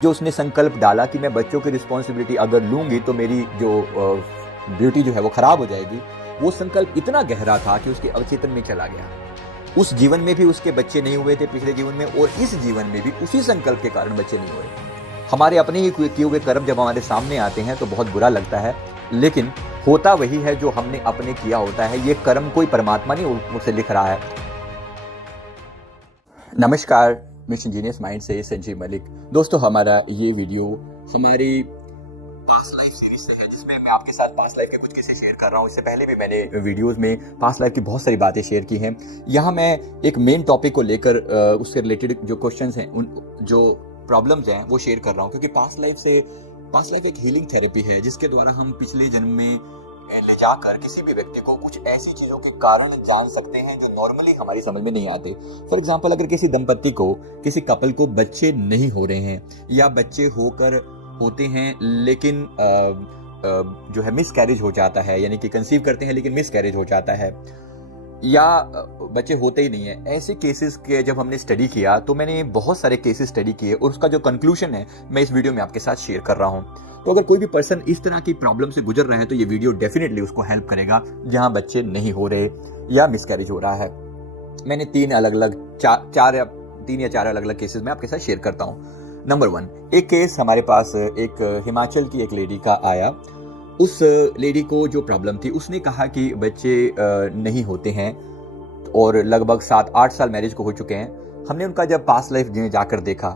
जो उसने संकल्प डाला कि मैं बच्चों की रिस्पॉन्सिबिलिटी अगर लूंगी तो मेरी जो ब्यूटी जो है वो खराब हो जाएगी, वो संकल्प इतना गहरा था कि उसके अवचेतन में चला गया। उस जीवन में भी उसके बच्चे नहीं हुए थे पिछले जीवन में, और इस जीवन में भी उसी संकल्प के कारण बच्चे नहीं हुए। हमारे अपने ही किए हुए कर्म जब हमारे सामने आते हैं तो बहुत बुरा लगता है, लेकिन होता वही है जो हमने अपने किया होता है। ये कर्म कोई परमात्मा नहीं मुझसे लिख रहा है। नमस्कार, मिशन जीनियस माइंड से संजीव मलिक। दोस्तों, हमारा ये वीडियो हमारी पास्ट लाइफ सीरीज से है, जिसमें मैं आपके साथ पास्ट लाइफ के कुछ किस्से शेयर कर रहा हूँ। इससे पहले भी मैंने वीडियोस में पास्ट लाइफ की बहुत सारी बातें शेयर की हैं। यहाँ मैं एक मेन टॉपिक को लेकर उससे रिलेटेड जो क्वेश्चंस हैं, उन जो प्रॉब्लम्स हैं वो शेयर कर रहा हूँ, क्योंकि पास्ट लाइफ एक हीलिंग थेरेपी है, जिसके द्वारा हम पिछले जन्म में ले जाकर किसी भी व्यक्ति को कुछ ऐसी चीजों के कारण जान सकते हैं जो नॉर्मली हमारी समझ में नहीं आते। फॉर एग्जांपल, अगर किसी दंपत्ति को, किसी कपल को बच्चे नहीं हो रहे हैं या बच्चे होते हैं लेकिन जो है मिसकैरेज हो जाता है, यानी कि कंसीव करते हैं लेकिन मिसकैरेज हो जाता है, या बच्चे होते ही नहीं है, ऐसे केसेस के जब हमने स्टडी किया तो मैंने बहुत सारे केसेस स्टडी किए और उसका जो कंक्लूजन है मैं इस वीडियो में आपके साथ शेयर कर रहा हूँ। तो अगर कोई भी पर्सन इस तरह की प्रॉब्लम से गुजर रहा है तो ये वीडियो डेफिनेटली उसको हेल्प करेगा, जहां बच्चे नहीं हो रहे या मिसकैरेज हो रहा है। मैंने तीन या चार अलग अलग केसेस में आपके साथ शेयर करता हूं। नंबर 1, एक केस हमारे पास एक हिमाचल की एक लेडी का आया। उस लेडी को जो प्रॉब्लम थी, उसने कहा कि बच्चे नहीं होते हैं और लगभग 7-8 साल मैरिज को हो चुके हैं। हमने उनका जब पास्ट लाइफ जाकर देखा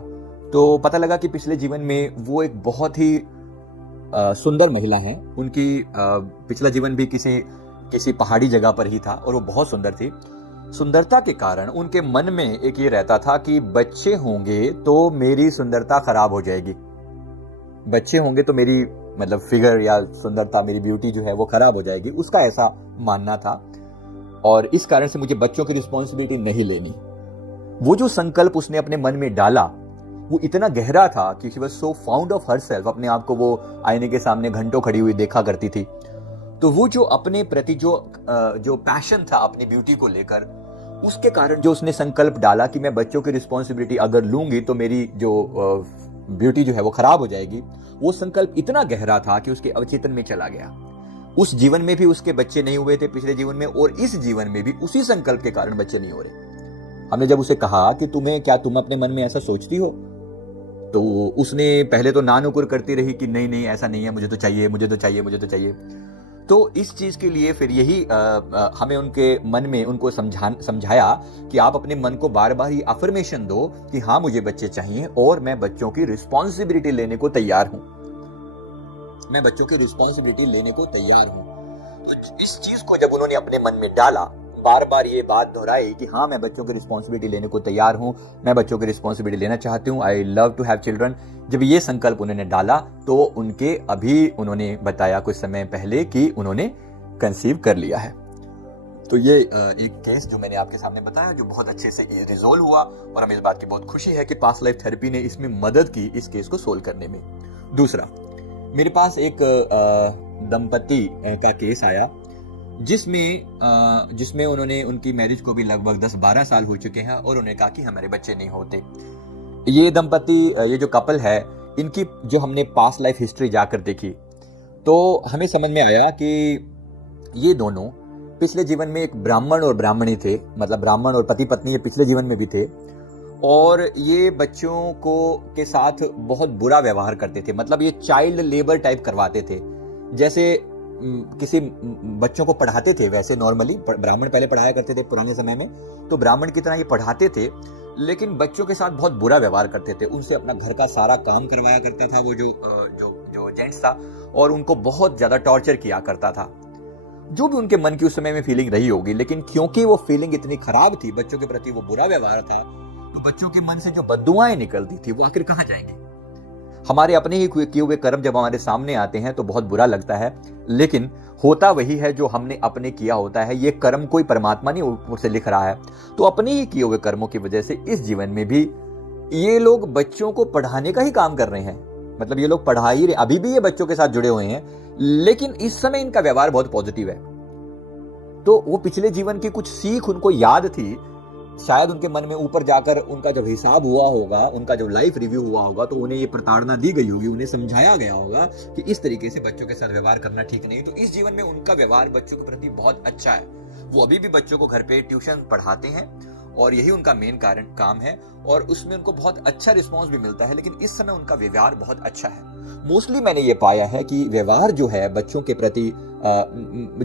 तो पता लगा कि पिछले जीवन में वो एक बहुत ही सुंदर महिला हैं। उनकी पिछला जीवन भी किसी पहाड़ी जगह पर ही था और वो बहुत सुंदर थी। सुंदरता के कारण उनके मन में एक ये रहता था कि बच्चे होंगे तो मेरी सुंदरता खराब हो जाएगी, बच्चे होंगे तो मेरी मतलब फिगर या सुंदरता, मेरी ब्यूटी जो है वो खराब हो जाएगी, उसका ऐसा मानना था। और इस कारण से मुझे बच्चों की रिस्पॉन्सिबिलिटी नहीं लेनी। वो जो संकल्प उसने अपने मन में डाला वो इतना गहरा था कि she was so found of herself. अपने आप को वो आईने के सामने घंटों खड़ी हुई देखा करती थी। तो वो जो अपने प्रति जो पैशन था अपनी ब्यूटी को लेकर, उसके कारण जो उसने संकल्प डाला कि मैं बच्चों की रिस्पॉन्सिबिलिटी अगर लूंगी तो मेरी जो ब्यूटी जो है वो खराब हो जाएगी, वो संकल्प इतना गहरा था कि उसके अवचेतन में चला गया। उस जीवन में भी उसके बच्चे नहीं हुए थे पिछले जीवन में, और इस जीवन में भी उसी संकल्प के कारण बच्चे नहीं हो रहे। हमने जब उसे कहा कि क्या तुम अपने मन में ऐसा सोचती हो, तो उसने पहले तो नानुकुर करती रही कि नहीं ऐसा नहीं है, मुझे तो चाहिए। तो इस चीज के लिए फिर यही हमें उनके मन में उनको समझाया कि आप अपने मन को बार बार ही अफर्मेशन दो कि हाँ, मुझे बच्चे चाहिए और मैं बच्चों की रिस्पॉन्सिबिलिटी लेने को तैयार हूं। तो इस चीज को जब उन्होंने अपने मन में डाला, बार बार ये बात दोहराई कि हाँ, मैं बच्चों की रिस्पॉन्सिबिलिटी लेने को तैयार हूं, मैं बच्चों की रिस्पॉन्सिबिलिटी लेना चाहती हूं, I love to have children. जब ये संकल्प उन्होंने डाला तो उन्होंने बताया कुछ समय पहले कि उन्होंने कंसीव कर लिया है। तो ये एक केस जो मैंने आपके सामने बताया, जो बहुत अच्छे से रिजोल्व हुआ, और हमें इस बात की बहुत खुशी है कि पास्ट लाइफ थेरेपी ने इसमें मदद की इस केस को सोल्व करने में। दूसरा, मेरे पास एक दंपति का केस आया जिसमें उनकी मैरिज को भी लगभग 10-12 साल हो चुके हैं और उन्होंने कहा कि हमारे बच्चे नहीं होते। ये दंपति, ये जो कपल है, इनकी जो हमने पास्ट लाइफ हिस्ट्री जाकर देखी तो हमें समझ में आया कि ये दोनों पिछले जीवन में एक ब्राह्मण और ब्राह्मणी थे, मतलब ब्राह्मण और पति पत्नी ये पिछले जीवन में भी थे, और ये बच्चों के साथ बहुत बुरा व्यवहार करते थे। मतलब ये चाइल्ड लेबर टाइप करवाते थे। जैसे किसी बच्चों को पढ़ाते थे, वैसे नॉर्मली ब्राह्मण पहले पढ़ाया करते थे पुराने समय में, तो ब्राह्मण की तरह ये पढ़ाते थे, लेकिन बच्चों के साथ बहुत बुरा व्यवहार करते थे। उनसे अपना घर का सारा काम करवाया करता था वो जो जेंट्स था, और उनको बहुत ज्यादा टॉर्चर किया करता था। जो भी उनके मन की उस समय में फीलिंग रही होगी, लेकिन क्योंकि वो फीलिंग इतनी खराब थी, बच्चों के प्रति वो बुरा व्यवहार था, तो बच्चों के मन से जो बद्दुआएं निकलती थी वो आखिर कहां जाएंगी। हमारे अपने ही किए हुए कर्म जब हमारे सामने आते हैं तो बहुत बुरा लगता है, लेकिन होता वही है जो हमने अपने किया होता है। ये कर्म कोई परमात्मा नहीं मुझसे लिख रहा है। तो अपने ही किए हुए कर्मों की वजह से इस जीवन में भी ये लोग बच्चों को पढ़ाने का ही काम कर रहे हैं। मतलब ये लोग पढ़ा ही रहे, अभी भी ये बच्चों के साथ जुड़े हुए हैं, लेकिन इस समय इनका व्यवहार बहुत पॉजिटिव है। तो वो पिछले जीवन की कुछ सीख उनको याद थी शायद उनके मन में ऊपर जाकर उनका जब हिसाब हुआ होगा, उनका जब लाइफ रिव्यू हुआ होगा, तो उन्हें ये प्रताड़ना दी गई होगी, उन्हें समझाया गया होगा कि इस तरीके से बच्चों के साथ व्यवहार करना ठीक नहीं। तो इस जीवन में उनका व्यवहार बच्चों के प्रति बहुत अच्छा है। वो अभी भी बच्चों को घर पे ट्यूशन पढ़ाते हैं और यही उनका मेन काम है, और उसमें उनको बहुत अच्छा रिस्पॉन्स भी मिलता है। लेकिन इस समय उनका व्यवहार बहुत अच्छा है। मोस्टली मैंने ये पाया है कि व्यवहार जो है बच्चों के प्रति,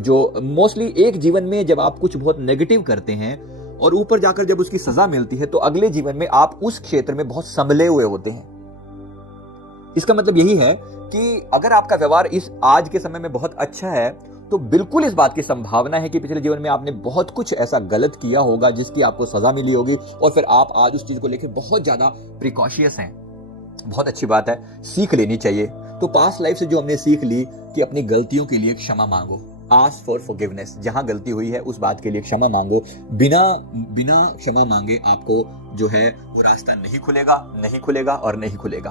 जो मोस्टली एक जीवन में जब आप कुछ बहुत नेगेटिव करते हैं और ऊपर जाकर जब उसकी सजा मिलती है, तो अगले जीवन में आप उस क्षेत्र में बहुत संभले हुए होते हैं। इसका मतलब यही है कि अगर आपका व्यवहार इस आज के समय में बहुत अच्छा है, तो बिल्कुल इस बात की संभावना है कि पिछले जीवन में आपने बहुत कुछ ऐसा गलत किया होगा जिसकी आपको सजा मिली होगी, और फिर आप आज उस चीज को लेकर बहुत ज्यादा प्रिकॉशियस हैं। बहुत अच्छी बात है, सीख लेनी चाहिए। तो पास्ट लाइफ से जो हमने सीख ली कि अपनी गलतियों के लिए क्षमा मांगो, आस्क फॉर फॉरगिवनेस, जहां गलती हुई है उस बात के लिए क्षमा मांगो। बिना क्षमा मांगे आपको जो है वो रास्ता नहीं खुलेगा और नहीं खुलेगा।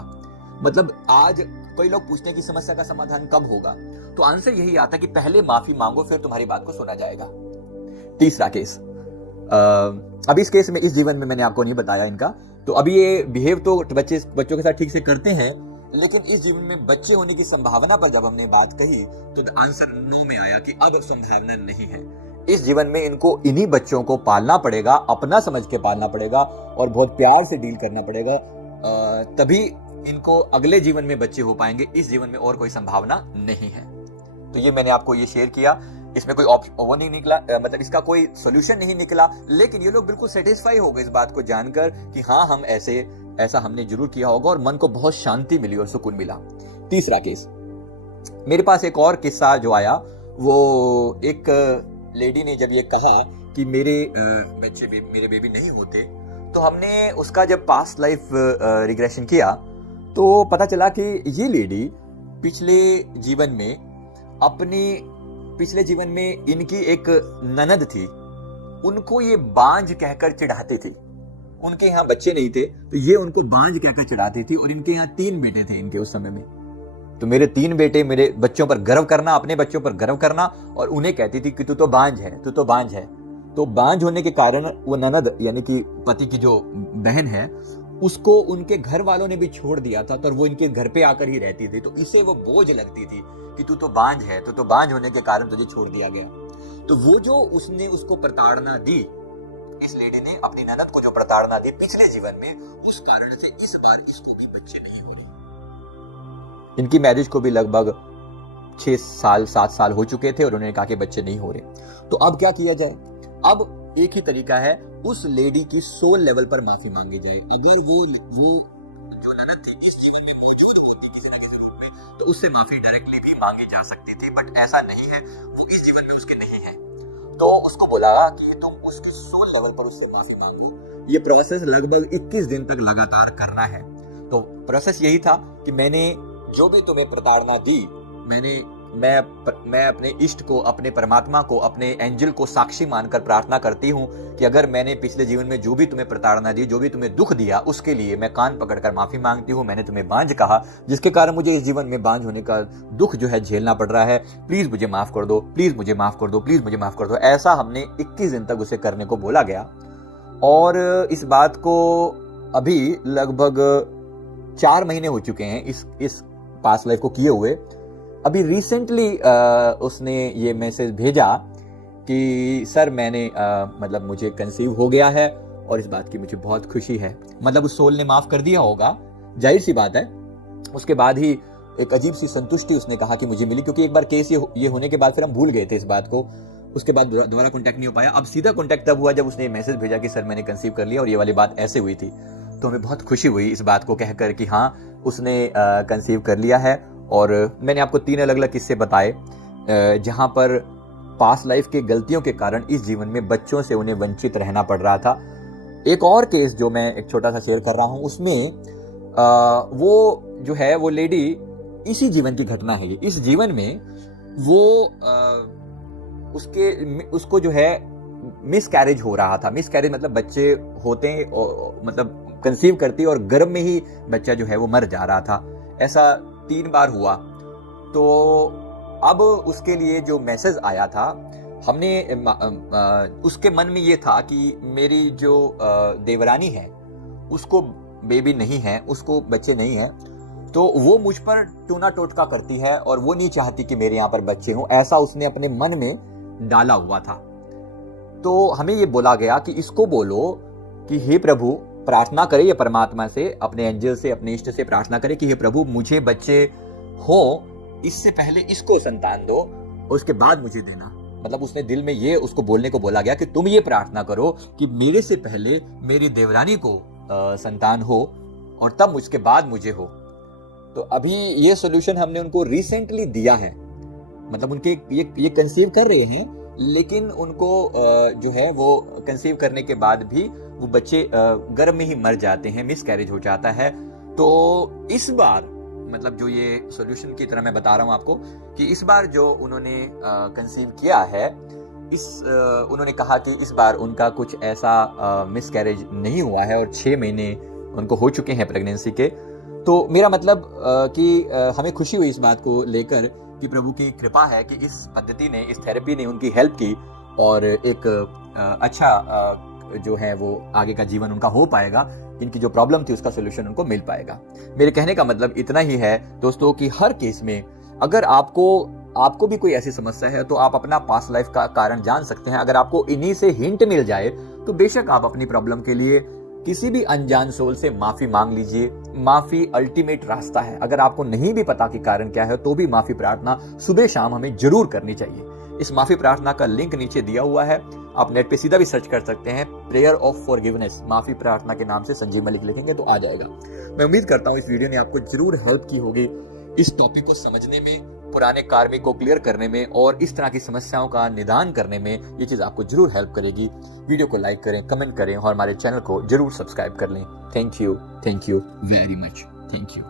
मतलब आज कई लोग पूछते हैं कि समस्या का समाधान कब होगा, तो आंसर यही आता है कि पहले माफी मांगो, फिर तुम्हारी बात को सुना जाएगा। तीसरा केस, अभी इस केस में इस जीवन में मैंने आपको नहीं बताया इनका, तो अभी ये बिहेव तो बच्चों के साथ ठीक से करते हैं, लेकिन इस जीवन में बच्चे होने की संभावना पर जब हमने बात कही तो आंसर नो में आया कि अब संभावना नहीं है। इस जीवन में इनको इन्हीं बच्चों को पालना पड़ेगा, अपना समझ के पालना पड़ेगा और बहुत प्यार से डील करना पड़ेगा, तभी इनको अगले जीवन में बच्चे हो पाएंगे। इस जीवन में और कोई संभावना नहीं है। तो ये मैंने आपको ये शेयर किया। इसमें कोई वो नहीं निकला, मतलब इसका कोई सोल्यूशन नहीं निकला, लेकिन ये लोग बिल्कुल सेटिस्फाई हो गए इस बात को जानकर कि हाँ, हम ऐसा हमने जरूर किया होगा, और मन को बहुत शांति मिली और सुकून मिला। तीसरा केस, मेरे पास एक और किस्सा जो आया, वो एक लेडी ने जब ये कहा कि मेरे बेबी नहीं होते, तो हमने उसका जब पास्ट लाइफ रिग्रेशन किया तो पता चला कि ये लेडी पिछले जीवन में इनकी एक ननद थी, उनको ये बांझ कहकर चिढ़ाते थे। उनके यहाँ बच्चे नहीं थे, तो ये उनको बांझ कहकर चिढ़ाती थी, और इनके यहाँ 3 बेटे थे इनके उस समय में। तो मेरे 3 बेटे, मेरे बच्चों पर गर्व करना, अपने बच्चों पर गर्व करना, और उन्हें कहती थी कि तू तो बांझ है। तो बांझ होने के कारण वो ननद यानी कि पति की जो बहन है, उसको उनके घर वालों ने भी छोड़ दिया था, तो वो इनके घर पे आकर ही रहती थी। तो इसे वो बोझ लगती थी कि तू तो बांझ है, तो बांझ होने के कारण तुझे छोड़ दिया गया। तो वो जो उसने उसको प्रताड़ना दी, इस लेडी ने अपनी ननद को जो प्रताड़ना दी पिछले जीवन में, उस कारण से इस बार इसको भी बच्चे नहीं हो रहे। इनकी मैरिज को भी लगभग 7 साल हो चुके थे, और उन्होंने कहा कि बच्चे नहीं हो रहे। तो अब क्या किया जाए? अब एक ही तरीका है, उस लेडी की सोल लेवल पर माफी मांगी जाए। अगर वो जो ननद थी इस जीवन में मौजूद होती किसी न किसी रूप में, तो उससे माफी डायरेक्टली भी मांगी जा सकती थी, बट ऐसा नहीं है, वो इस जीवन में उसके नहीं है। तो उसको बोला कि तुम उसकी सोल लेवल पर उससे माफी मांगो। ये प्रोसेस लगभग 21 दिन तक लगातार करना है। तो प्रोसेस यही था कि मैंने जो भी तुम्हें प्रताड़ना दी, मैं अपने इष्ट को, अपने परमात्मा को, अपने एंजल को साक्षी मानकर प्रार्थना करती हूँ कि अगर मैंने पिछले जीवन में जो भी तुम्हें प्रताड़ना दी, जो भी तुम्हें दुख दिया, उसके लिए मैं कान पकड़कर माफी मांगती हूँ। मैंने तुम्हें बांझ कहा, जिसके कारण मुझे इस जीवन में बांझ होने का दुख जो है झेलना पड़ रहा है। प्लीज मुझे माफ कर दो, प्लीज मुझे माफ कर दो, प्लीज मुझे माफ कर दो। ऐसा हमने 21 दिन तक उसे करने को बोला गया, और इस बात को अभी लगभग 4 महीने हो चुके हैं इस पास्ट लाइफ को किए हुए। अभी रिसेंटली उसने ये मैसेज भेजा कि सर मैंने मतलब मुझे कंसीव हो गया है, और इस बात की मुझे बहुत खुशी है। मतलब उस सोल ने माफ कर दिया होगा, जाहिर सी बात है। उसके बाद ही एक अजीब सी संतुष्टि उसने कहा कि मुझे मिली, क्योंकि एक बार केस ये होने के बाद फिर हम भूल गए थे इस बात को। उसके बाद दोबारा कांटेक्ट नहीं हो पाया। अब सीधा कांटेक्ट तब हुआ जब उसने मैसेज भेजा कि सर मैंने कंसीव कर लिया, और ये वाली बात ऐसे हुई थी। तो हमें बहुत खुशी हुई इस बात को कहकर कि हाँ, उसने कंसीव कर लिया है। और मैंने आपको 3 अलग अलग किस्से बताए जहां पर पास्ट लाइफ के गलतियों के कारण इस जीवन में बच्चों से उन्हें वंचित रहना पड़ रहा था। एक और केस जो मैं एक छोटा सा शेयर कर रहा हूं, उसमें वो जो है वो लेडी, इसी जीवन की घटना है ये। इस जीवन में वो उसको जो है मिसकैरेज हो रहा था। मिसकैरेज मतलब बच्चे होते हैं, मतलब कंसीव करती है और गर्भ में ही बच्चा जो है वो मर जा रहा था। ऐसा 3 बार हुआ। तो अब उसके लिए जो मैसेज आया था उसके मन में ये था कि मेरी जो देवरानी है उसको बेबी नहीं है, उसको बच्चे नहीं है, तो वो मुझ पर टूना टोटका करती है और वो नहीं चाहती कि मेरे यहाँ पर बच्चे हों, ऐसा उसने अपने मन में डाला हुआ था। तो हमें ये बोला गया कि इसको बोलो कि हे प्रभु, प्रार्थना करे ये परमात्मा से, अपने एंजल से, अपने इष्ट से प्रार्थना करे कि हे प्रभु मुझे बच्चे हो, इससे पहले इसको संतान दो और उसके बाद मुझे देना। मतलब उसने दिल में ये उसको बोलने को बोला गया कि तुम ये प्रार्थना करो कि मेरे से पहले मेरी देवरानी को संतान हो और तब उसके बाद मुझे हो। तो अभी ये सॉल्यूशन हमने उनको रिसेंटली दिया है। मतलब उनके ये कंसीव कर रहे हैं, लेकिन उनको जो है वो कंसीव करने के बाद भी वो बच्चे गर्भ में ही मर जाते हैं, मिसकैरेज हो जाता है। तो इस बार मतलब जो ये सॉल्यूशन की तरह मैं बता रहा हूं आपको कि इस बार जो उन्होंने कंसीव किया है, उन्होंने कहा कि इस बार उनका कुछ ऐसा मिसकैरेज नहीं हुआ है और 6 महीने उनको हो चुके हैं प्रेगनेंसी के। तो मेरा मतलब कि हमें खुशी हुई इस बात को लेकर कि प्रभु की कृपा है कि इस पद्धति ने, इस थेरेपी ने उनकी हेल्प की और एक अच्छा जो है वो आगे का जीवन उनका हो पाएगा। इनकी जो प्रॉब्लम थी उसका सोल्यूशन उनको मिल पाएगा। मेरे कहने का मतलब इतना ही है दोस्तों कि हर केस में अगर आपको भी कोई ऐसी समस्या है तो आप अपना पास्ट लाइफ का कारण जान सकते हैं। अगर आपको इन्हीं से हिंट मिल जाए तो बेशक आप अपनी प्रॉब्लम के लिए किसी भी अनजान सोल से माफी मांग लीजिए। माफी अल्टीमेट रास्ता है। अगर आपको नहीं भी पता कि कारण क्या है तो भी माफी प्रार्थना सुबह शाम हमें जरूर करनी चाहिए। इस माफी प्रार्थना का लिंक नीचे दिया हुआ है, आप नेट पे सीधा भी सर्च कर सकते हैं। प्रेयर ऑफ फॉरगिवनेस, माफी प्रार्थना के नाम से संजीव मलिक लिखेंगे तो आ जाएगा। मैं उम्मीद करता हूं इस वीडियो ने आपको जरूर हेल्प की होगी इस टॉपिक को समझने में, पुराने कार्मिक को क्लियर करने में और इस तरह की समस्याओं का निदान करने में। ये चीज आपको जरूर हेल्प करेगी। वीडियो को लाइक करें, कमेंट करें और हमारे चैनल को जरूर सब्सक्राइब कर लें। Thank you very much. Thank you.